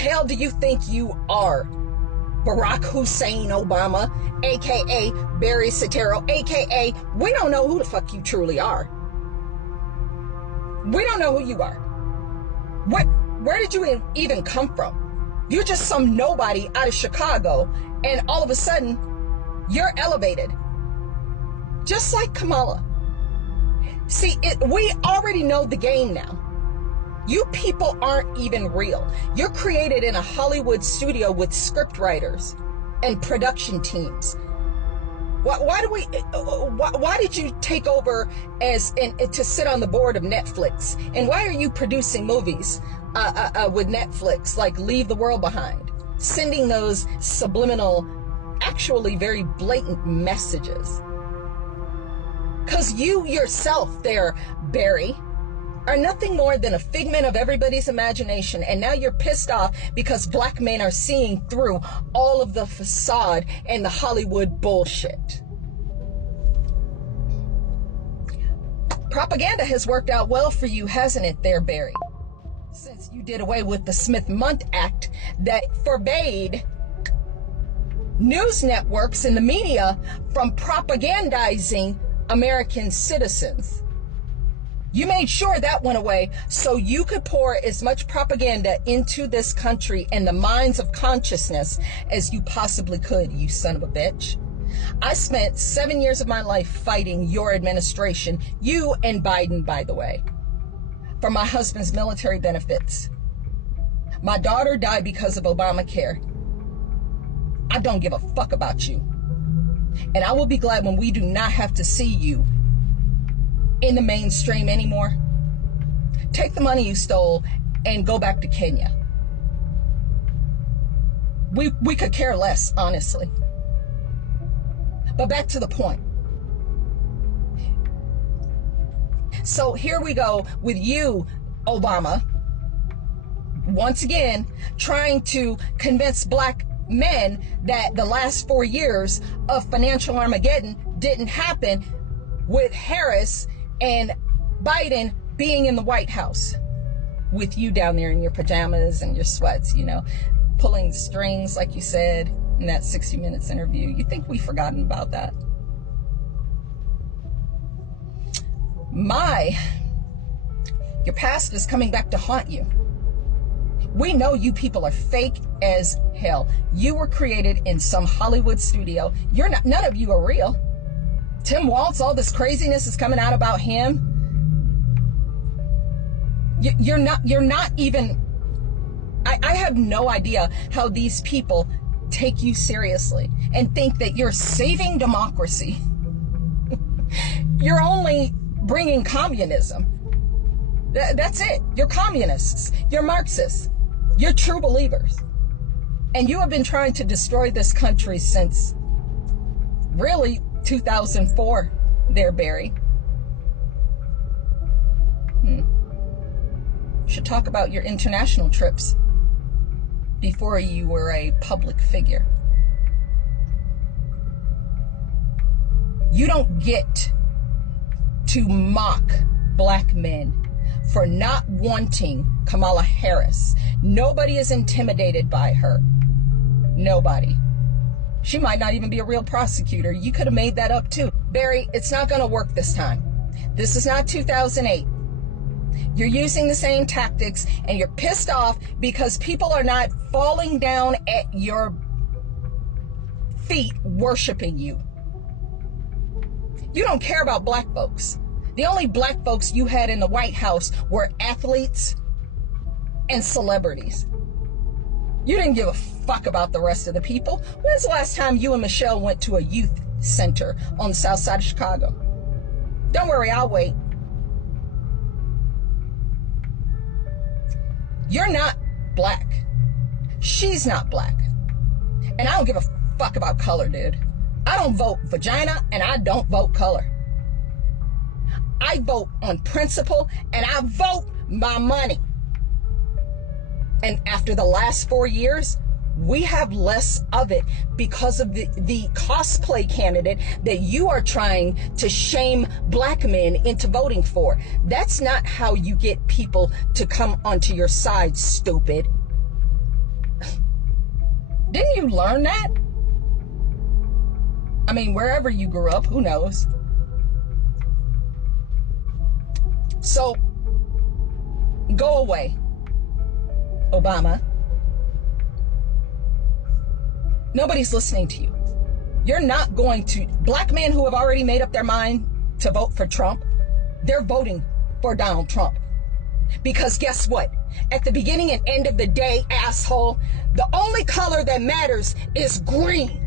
hell do you think you are? Barack Hussein Obama, aka Barry Soetoro, aka we don't know who the fuck you truly are. We don't know who you are. Where did you even come from? You're just some nobody out of Chicago, and all of a sudden you're elevated, just like Kamala. See, we already know the game now. You people aren't even real. You're created in a Hollywood studio with script writers and production teams. Why did you take over to sit on the board of Netflix? And why are you producing movies with Netflix, like Leave the World Behind, sending those subliminal, actually very blatant messages? Because you yourself there, Barry, are nothing more than a figment of everybody's imagination, and now you're pissed off because black men are seeing through all of the facade and the Hollywood bullshit. Propaganda has worked out well for you, hasn't it there, Barry? Since you did away with the Smith-Mundt Act that forbade news networks and the media from propagandizing American citizens. You made sure that went away so you could pour as much propaganda into this country and the minds of consciousness as you possibly could, you son of a bitch. I spent 7 years of my life fighting your administration, you and Biden, by the way, for my husband's military benefits. My daughter died because of Obamacare. I don't give a fuck about you. And I will be glad when we do not have to see you in the mainstream anymore. Take the money you stole and go back to Kenya. We could care less, honestly. But back to the point. So here we go with you, Obama, once again trying to convince black men that the last 4 years of financial Armageddon didn't happen with Harris and Biden being in the White House with you down there in your pajamas and your sweats, you know, pulling strings like you said in that 60 Minutes interview. You think we've forgotten about that? Your past is coming back to haunt you. We know you people are fake as hell. You were created in some Hollywood studio. None of you are real. Tim Waltz, all this craziness is coming out about him. You're not even, I have no idea how these people take you seriously and think that you're saving democracy. You're only bringing communism. That's it. You're communists. You're Marxists. You're true believers. And you have been trying to destroy this country since really 2004 there, Barry. Should talk about your international trips before you were a public figure. You don't get to mock black men for not wanting Kamala Harris. Nobody is intimidated by her. Nobody. She might not even be a real prosecutor. You could have made that up too. Barry, it's not going to work this time. This is not 2008. You're using the same tactics and you're pissed off because people are not falling down at your feet worshiping you. You don't care about black folks. The only black folks you had in the White House were athletes and celebrities. You didn't give a fuck about the rest of the people. When's the last time you and Michelle went to a youth center on the south side of Chicago? Don't worry, I'll wait. You're not black. She's not black. And I don't give a fuck about color, dude. I don't vote vagina and I don't vote color. I vote on principle and I vote my money. And after the last 4 years, we have less of it because of the cosplay candidate that you are trying to shame black men into voting for. That's not how you get people to come onto your side, stupid. Didn't you learn that? I mean, wherever you grew up, who knows? So, go away, Obama. Nobody's listening to you. You're not going to. Black men who have already made up their mind to vote for Trump, they're voting for Donald Trump. Because guess what? At the beginning and end of the day, asshole, the only color that matters is green.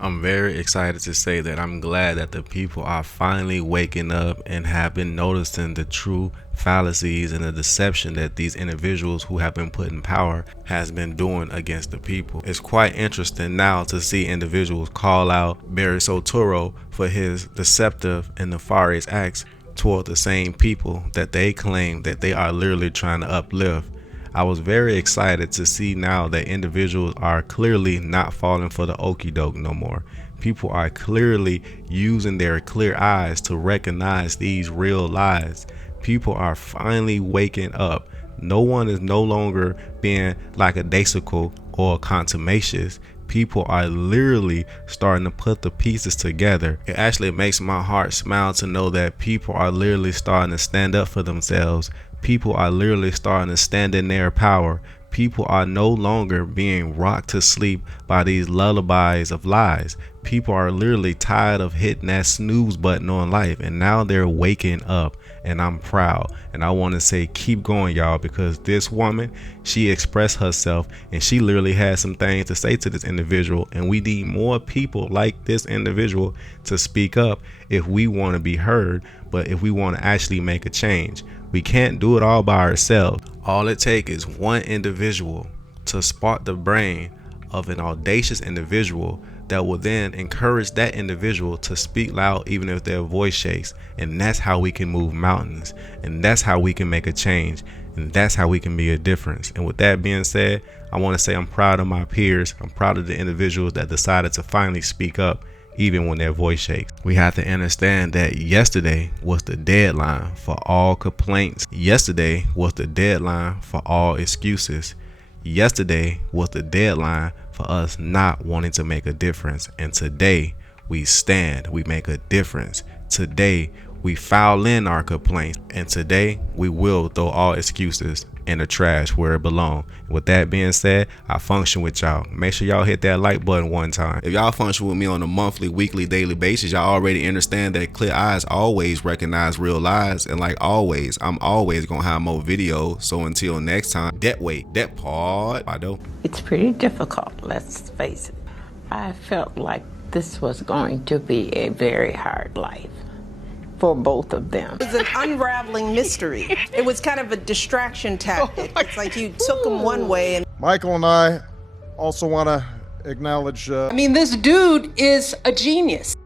I'm very excited to say that I'm glad that the people are finally waking up and have been noticing the true fallacies and the deception that these individuals who have been put in power has been doing against the people. It's quite interesting now to see individuals call out Barry Soetoro for his deceptive and nefarious acts toward the same people that they claim that they are literally trying to uplift. I was very excited to see now that individuals are clearly not falling for the okie doke no more. People are clearly using their clear eyes to recognize these real lies. People are finally waking up. No one is no longer being lackadaisical or contumacious. People are literally starting to put the pieces together. It actually makes my heart smile to know that people are literally starting to stand up for themselves. People are literally starting to stand in their power. People are no longer being rocked to sleep by these lullabies of lies. People are literally tired of hitting that snooze button on life, and now they're waking up, and I'm proud. And I want to say keep going, y'all, because this woman, she expressed herself and she literally had some things to say to this individual, and we need more people like this individual to speak up if we want to be heard, but if we want to actually make a change. We can't do it all by ourselves. All it takes is one individual to spark the brain of an audacious individual that will then encourage that individual to speak loud even if their voice shakes. And that's how we can move mountains, and that's how we can make a change, and that's how we can be a difference. And with that being said, I want to say I'm proud of my peers. I'm proud of the individuals that decided to finally speak up even when their voice shakes. We have to understand that yesterday was the deadline for all complaints. Yesterday was the deadline for all excuses. Yesterday was the deadline for us not wanting to make a difference. And today we stand, we make a difference. Today we file in our complaints, and today we will throw all excuses in the trash where it belongs. With that being said, I function with y'all. Make sure y'all hit that like button one time. If y'all function with me on a monthly, weekly, daily basis, y'all already understand that clear eyes always recognize real lies. And like always, I'm always gonna have more videos. So until next time, that part. It's pretty difficult, let's face it. I felt like this was going to be a very hard life for both of them. It was an unraveling mystery. It was kind of a distraction tactic. It's like you took them one way and... Michael and I also want to acknowledge... I mean, this dude is a genius.